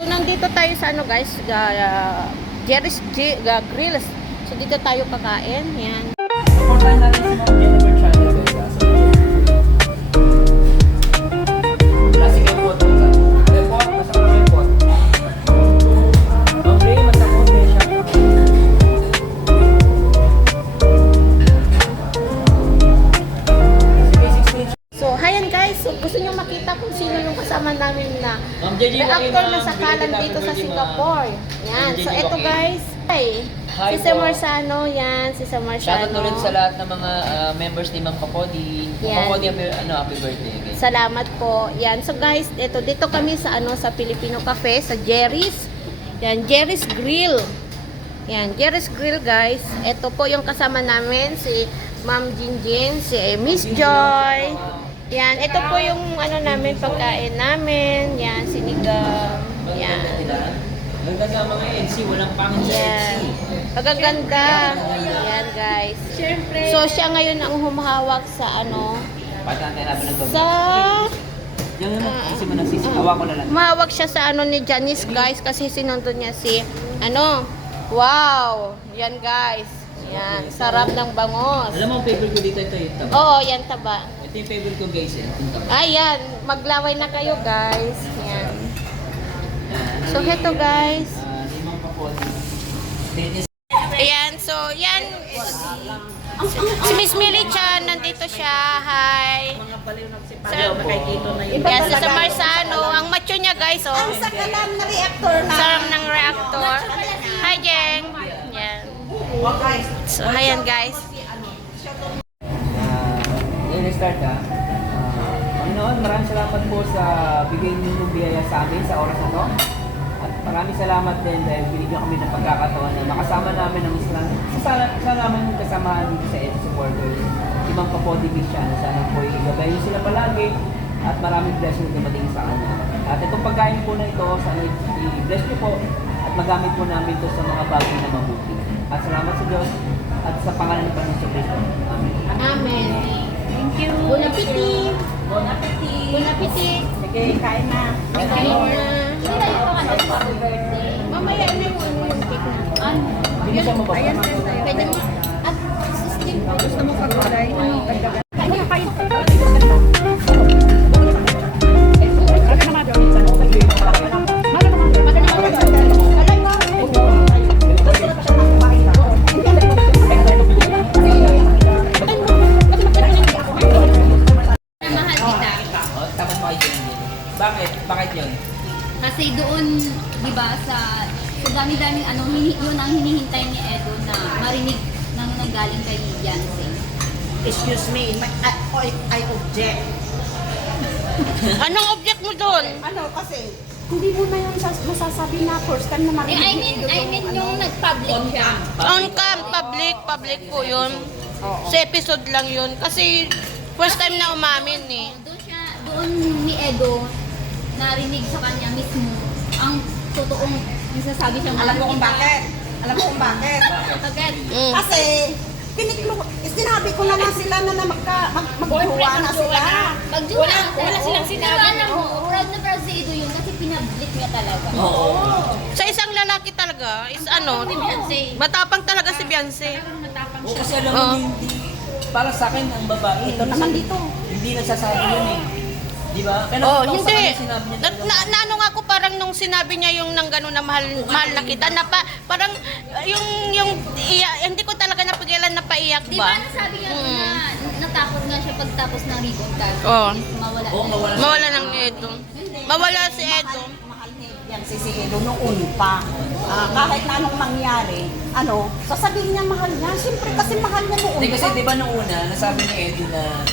So, nandito tayo sa ano guys, Jerry's Grills. So dito tayo kakain. Yan. Supportan natin si Ma'am Jennifer channel guys. Classic ang pot. Report, masama yung pot. Ma'am Ray, masama yung siya. So, hayan guys. So, gusto nyo makita kung sino yung kasama namin na reactor na sakalan dito sa Singapore. Yan. So, eto guys. Hi Si Sir po. Marzano. Yan. Si Sir Shoutout Marzano. ulit sa lahat ng mga members ni Ma'am Papodi. Ma'am Yan. Papodi, happy birthday again. Salamat po. Yan. So guys, dito kami sa sa Filipino Cafe, sa Jerry's. Yan, Jerry's Grill. Yan, Jerry's Grill guys. Ito po yung kasama namin, si Ma'am Jinjin, si Miss Joy. Yan, ito po yung namin, pagkain namin. Yan, sinigang. Yan. Ganda sa mga NC, walang pangit sa Yan. NC. Pagaganda. Yan guys. So siya ngayon ang humahawak sa Patantay namin ng sa yung kasi mo nagsisi, hawa ko na lang. Mahawak siya sa ni Janice guys kasi sinunod niya si wow, yan guys, yan, sarap ng bangos. Alam mo, ang favorite ko dito, ito yung taba. Oo, yan taba. Ito yung favorite ko guys, yung taba. Ayan, maglaway na kayo guys. Yan. So heto guys. Limang kapodi. Ayan, so yan. Si Miss Millie Chan, nandito siya. Hi. Sir, yan, si Sir Marzano. Ang macho niya guys, oh. Ang sakalam na reactor na. Sarang ng reactor. Hi, Jeng. Yan. So, ayan guys. Start ha. Panginoon, maraming salamat po sa bigay niyo ng biyaya sa amin sa oras na to. At maraming salamat din dahil binigyan kami ng pagkakataon na makasama namin ang isa naman kasamahan dito sa Edo Supporters. Ibang Kapodi Big Channel. Sana po igabayin sila palagi at maraming blessing dumating sa kanya. At itong pagkain po na ito, sana i-bless niyo po at magamit po namin ito sa mga bagay na mabuti. At salamat sa Diyos at sa pangalan ng Panginoon Kristo. Amen. Amen. Thank you. Bon appetit. Bon appetit. Bon appetit. Sige, kain na. Kain na. Mamaya na yung cake na. Hindi mo siya mababa. Pwede mo. At sustain. Gusto mo pag-kulay? Dagdagan. Mahal kita. Tapos mo kayo yun. Bakit? Bakit yun? Kasi doon, di ba, sa dami-daming yun ang hinihintay ni Edo na marinig nang nanggaling kay Beyonce. Excuse me, I object. Anong object mo doon? Kasi hindi mo na yung masasabi na first time na marinig. I mean yung nag-public siya. On cam, public po yun. Sa episode lang yun. Kasi first time na umamin eh. Doon ni Edo, narinig sa kanya mismo ang totoong nasasabi siya. Alam mo kung bakit? Agad. Kasi sinabi ko na nga sila na magjuwa na sila. Magjuwa. Wala silang sinabi. Pero alam mo, proud na proud si Edo yun kasi pinablik niya talaga. Oo. Sa isang lalaki talaga is Si Beyonce. matapang talaga si Beyonce. Matapang Oo, siya. kasi alam mo, hindi, para sa akin, ang babae, Ito naman dito. hindi nagsasabi yun eh. Di ba? Kaya Oh, nakita ko sa hindi. kanya, sinabi niya talaga. Naano nga ako parang nung sinabi niya yung nang gano'n na mahal na kita na parang hindi ko talaga napigilan na paiyak Di ba ba? nasabi niya na natakot nga siya pagtapos ng ribbon card? Oo. Mawala. Oo, mawala. Mawala ng Edo. Mawala si Edo. Mahal niya yan si Edo noon pa. Kahit na anong mangyari, sasabihin niya mahal niya. Siyempre kasi mahal niya noon Hindi kasi pa. di ba nung una, nasabi ni Eddie na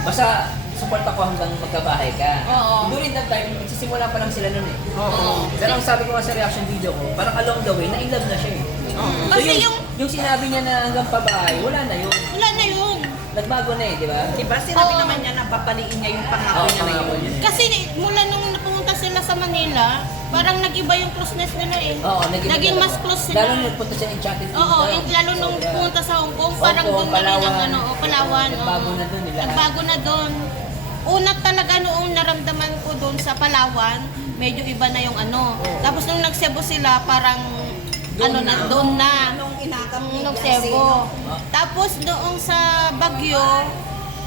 basta support ako hanggang magkabahay ka. Oo. During that time, magsisimula pa lang sila nun eh. Oo. Pero ang sabi ko nga sa reaction video ko, parang along the way, na-inlove na siya eh. So Kasi yung sinabi niya na hanggang pabahay, wala na yun. Wala na yun. Nagbago na eh, di ba? Diba sinabi naman niya na papaliin niya yung pangako niya na pangako yun. niya. Kasi mula nung napunta sila sa Manila, parang nag-iba yung closeness nila eh. Oo, Naging mas close sila. Lalo nagpunta siya Enchanted Kingdom. Oo, lalo nung pumunta sa Hong Kong, parang Hong doon Kong, na rin ang Palawan. Palawan. Nagbago na dun nila. Nagbago na doon. Una talaga noong naramdaman ko doon sa Palawan, medyo iba na yung ano. Tapos nung nag-Cebu sila, parang doon na. Nung inakap ni Nung Biancy, Cebu. no? Tapos doon sa Baguio,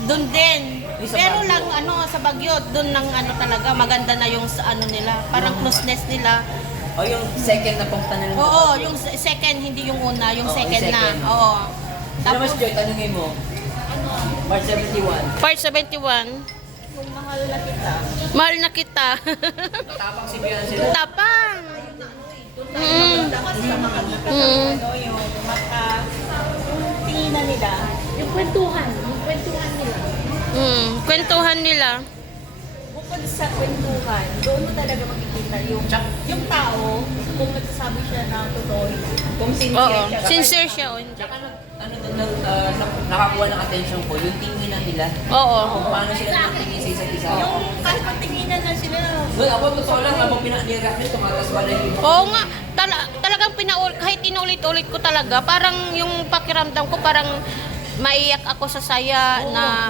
doon din. Sa Pero Baguio. lang sa Baguio, doon lang talaga maganda na yung sa nila, parang closeness nila. O yung second na punta nila. Oo, yung second, hindi yung una, yung Oo, second yung na. second. Oo. Ano mas Tapos, Joy, tanungin mo. March 71. part 71, Kung mahal na kita, mahal na kita. Matapang si Beyonce. Tapang. Mm. dapat sa mahal na kita, Mm. yung yung tinginan nila, Yung kwentuhan nila. Kwentuhan nila. bukod sa kwentuhan, doon mo talaga makikita yung tao, kung nagsasabi siya ng totoo, kung Oo, sincere siya. sincere siya. Tsaka nakakuha ng attention ko, yung tinginan nila. Oo. Kung paano sila nakatingin sa isa't isa. Yung kahit magtinginan na sila, Well, ako totoo lang, habang pinaknirap nyo, tumatas wala yung Oo nga, talagang kahit inulit-ulit ko talaga, parang yung pakiramdam ko parang maiyak ako sa saya na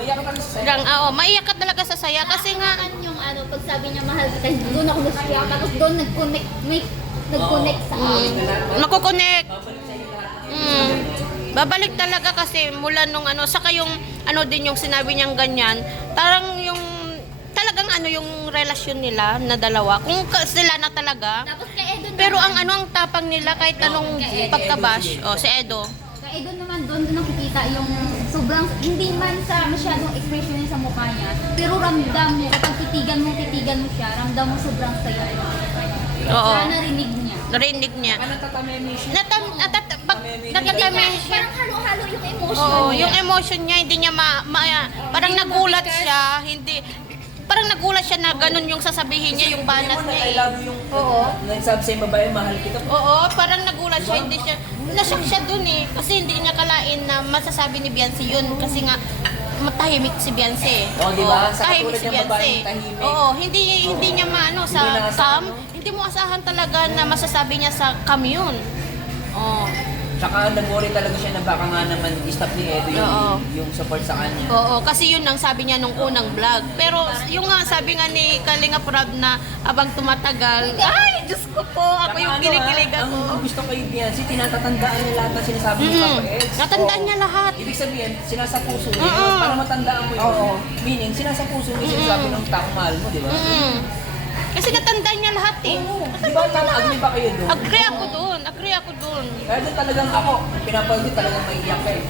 maiyak ka talaga sa saya kasi nga Yung pag sabi niya mahal kita, doon ako nasiyak. Tapos doon nag-connect sa akin. makukonek. Babalik talaga kasi mula nung saka yung din yung sinabi niyang ganyan, parang yung talagang yung relasyon nila na dalawa, kung sila na talaga. Tapos kay Edo Pero naman, ang tapang nila kahit anong pagkabash, si Edo. kay Edo naman doon nakikita yung sobrang, hindi man sa masyadong expression niya sa mukha niya, pero ramdam mo, kapag titigan mo siya, ramdam mo sobrang saya. Oo. Sana narinig niya. Narinig niya. natatamemi siya. Natatame siya. Parang halo-halo yung emotion Oo, niya. yung emotion niya, hindi niya parang nagulat siya, parang nagulat siya na ganun yung sasabihin niya, yung banat niya I love you yung nagsabi sa babae, mahal kita. Oo, parang nagulat siya, hindi siya, nashock siya dun kasi hindi niya kalain na masasabi ni Beyonce yun, kasi nga, matahimik si Beyonce. Oo, di ba? Sa Tahimik katulad si niyang Beyonce. babaeng tahimik. Oo, hindi niya sa Hindi mo naasahan, no? hindi mo asahan talaga na masasabi niya sa cam yun. Oo. Tsaka nag-worry talaga siya na baka nga naman i-stop ni Edo Oo. yung support sa kanya. Oo, kasi yun ang sabi niya nung unang vlog. Pero yung nga sabi nga ni Kalinga Prab na abang tumatagal, ay, Diyos ko po, ako Tsaka yung kinikilig ako. Ang gusto kay Beyonce, tinatatandaan niya lahat ng sinasabi ni Papa Eds. Natandaan niya lahat. Ibig sabihin, sinasapuso niya Oo. yun, para matandaan mo yun. Meaning, sinasapuso niya yung sinasabi ng taong mahal mo, di ba? Kasi natandaan niya lahat Di ba agree ba kayo doon? Agree ako doon. Kaya doon talagang ako, pinapagod talagang maiiyak ka eh.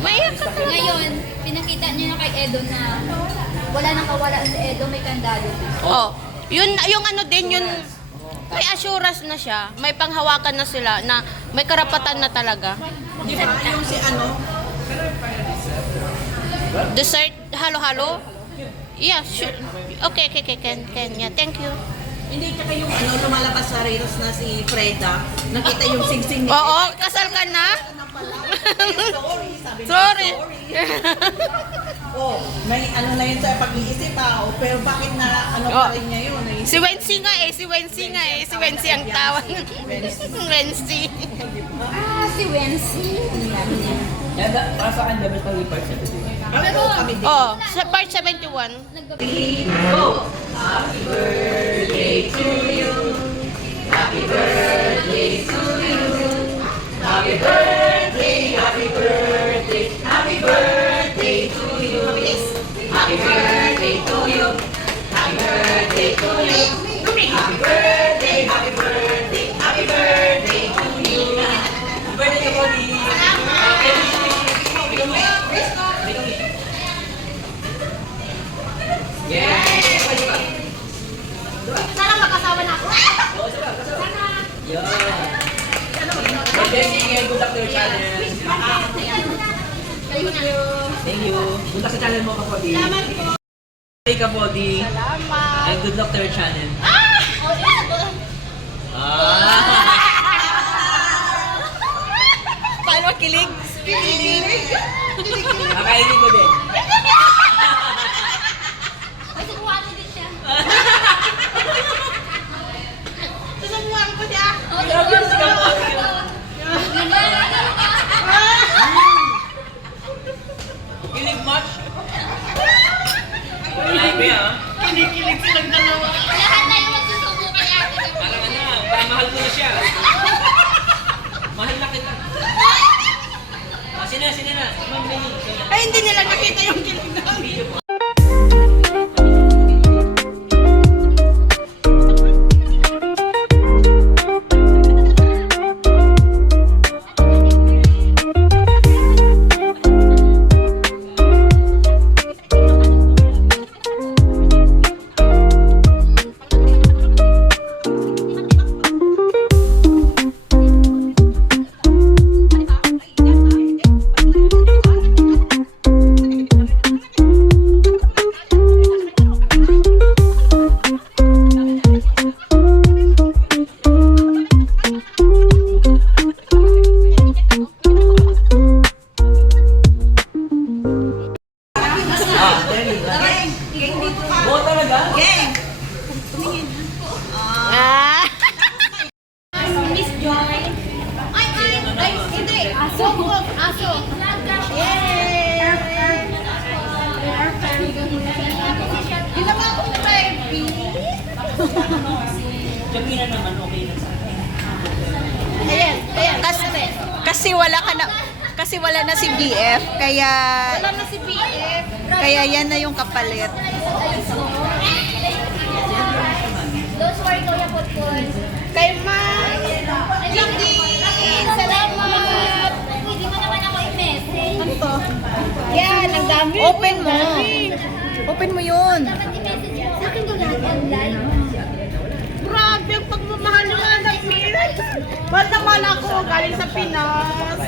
Maiyak ka talaga. Ngayon, pinakita niya na kay Edo na wala nang kawala si Edo, may kandado. Oh, yun yung din yun, may assurance na siya, may panghawakan na sila na may karapatan na talaga. di ba yung si Dessert, halo-halo? Yeah, sure. Okay, Ken. Yeah, thank you. Hindi, tsaka yung lumalabas sa reels na si Freda, nakita yung singsing niya. Oo, kasal ka na? Sorry, sabi niya, Sorry. Oh, may na yun sa pag-iisip pero bakit na pa rin niya yun eh. Si Wency nga eh. Si Wency ang tawag. Wency. Si Wency. Kaya para sa akin, dapat pag part sa ito. Pero kami din. Oh, sa part 71. Birthday ka po ni... Sana makasama na ako. Birthday, sige, good luck to your channel. Thank you. Good luck sa channel mo, Kapodi. Salamat po. Birthday, Kapodi. Salamat. And good luck to your channel. Paano kilig? Nakainig ko din. Ay, sukuha mo din siya. Susubuhan ko siya. Grabe si Kapodi. Kilig much? Ay, ba yan? Kinikilig silang dalawa. Lahat tayo magsusubukan Jamina naman, okay na sa akin. Ayan, ayan. Kasi wala na si BF, kaya Wala na si BF. yan na yung kapalit. Don't worry, Kuya Potpon. Kay Ma. Hindi. Salamat. Hindi mo naman ako i-message. Ano to? Yan, ang dami. Open mo. Ang dami. Open mo yun. Dapat i-message mo. Sa akin ko lahat online. Grabe, ang pagmamahal ng anak nila. Ba't naman ako galing sa Pinas?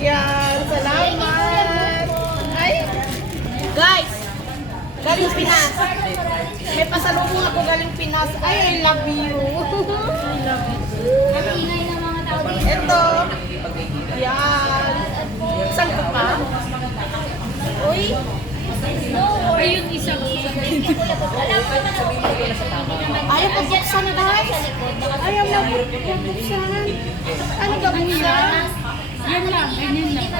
Yan, salamat. Ay, guys, galing Pinas. May pasalubong ako galing Pinas. Ay, I love you. Ang ingay ng mga tao dito. Ito. Yan. Saan ka pa? Uy. Ayun, isang Ayaw pa buksan, guys. Ayaw na buksan. Ano ka buksan? Yan lang, ganyan lang.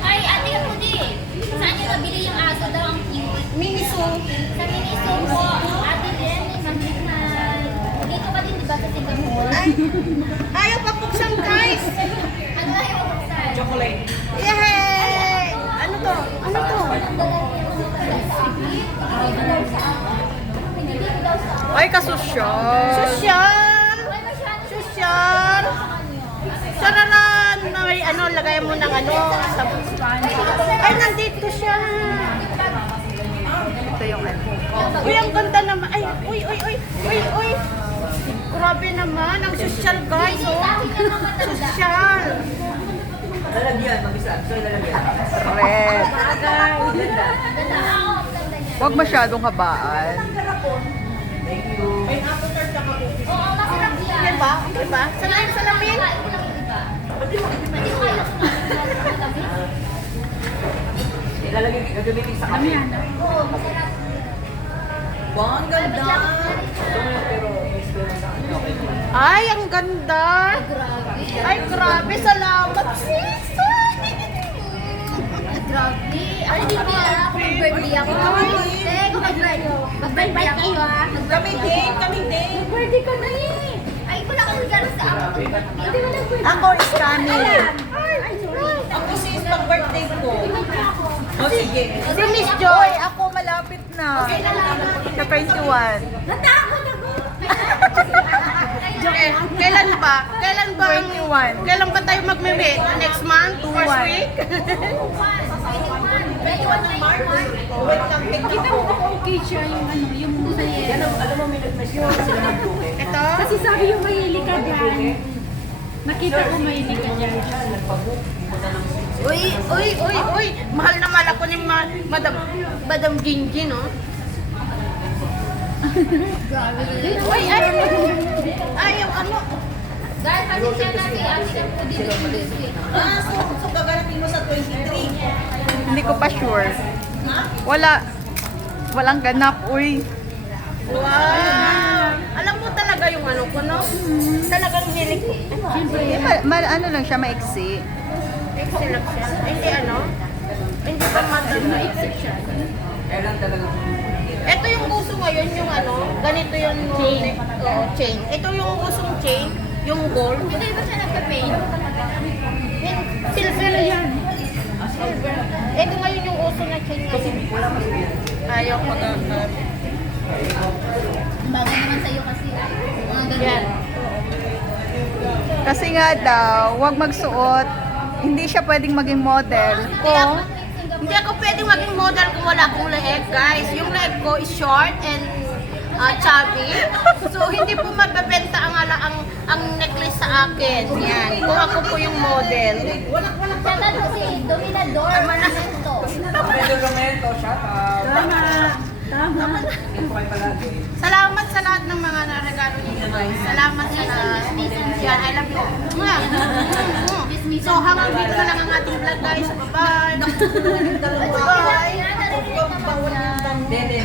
Ay, ate ka po din. Saan niyo nabili yung aso daw ang cute? Miniso. Sa Miniso po. Ate din, mabili na. Dito ka din, di ba, sa Singapore? Ay, ayaw pa buksan, guys. Ano na yung buksan? Chocolate. Yay! Ano to? Ano to? Ay, kasosyal. Sosyal! Sosyal! Sararan! May ano, lagay mo ng ano, sa Ay, nandito siya! Ito yung ano. Uy, ang ganda naman. Ay, uy, uy, uy, uy, uy! Grabe naman, ang sosyal guys, oh! Sosyal! Lalagyan, mag-isa. So, lalagyan. Correct. Ganda. Huwag masyadong habaan. Thank you. Oo, masarap yan. Okay ba? Okay ba? Salamin, salamin! Ilalagay, gagamitin sa kape. Oo, masarap. Wow, ang ganda. Pero, experience sa akin. Okay. Ay, ang ganda! Ay, grabe, salamat, sis! Grabe. Ay, hindi ko alam kung birthday ako. Eh, kung mag-birthday kayo ah. Kami din, kami din! Birthday ka na eh. Ay, wala kang regalo sa ako. Hindi mo lang birthday. Ako is coming. Ay, sorry. Ako sis, pag-birthday ko. Oh, sige. Si Miss Joy! Ako malapit na. Sa 21. Natakot ako. Kailan ba? Kailan ba? 21. Kailan ba tayo magme-meet? Next month? First 21. week? 21 ng March. Kita mo ba okay siya yung ano, yung saya? Alam mo, minute na siya sila mag-duke. Ito? Kasi sabi yung mahilig ka dyan. Nakita ko mahilig ka dyan. Uy, uy, uy, uy! Mahal na mahal ako ni Madam Gingy, no? Uy, ay! Ay, yung ano? Dahil kasi siya natin, ate ka po din yung music. So gaganatin mo sa 23. Hindi ko pa sure. Walang ganap, uy. Wow! Alam mo talaga yung ano ko, no? Talagang hilig ko. Ano lang siya, maiksi. Excellent siya. Hindi ano? Hindi pa madam. Kailan talaga? Ito yung uso ngayon, yung ano, ganito yung chain. Oo, chain. Ito yung usong chain, yung gold. Hindi ba siya nagpa-paint? Silver yan. Ito ngayon yung uso na chain ngayon. Ayaw pag-akat. Bago naman sa'yo kasi. Mga ganyan. Yan. Kasi nga daw, huwag magsuot. Hindi siya pwedeng maging model kung Hindi ako pwedeng maging model kung wala akong leeg, guys. Yung leeg ko is short and chubby. So, hindi po magbebenta ang necklace sa akin. Yan. Kung ako po yung model. Siya na si Dominador Manento. Medyo Romento, shout out. Tama. Ito kayo palagi. Salamat sa lahat ng mga naregalo niyo, guys. Salamat sa lahat. Yan, I love you. Mwah! So, hanggang dito na lang ang ating vlog, guys. Bye-bye. Bye-bye. Hindi.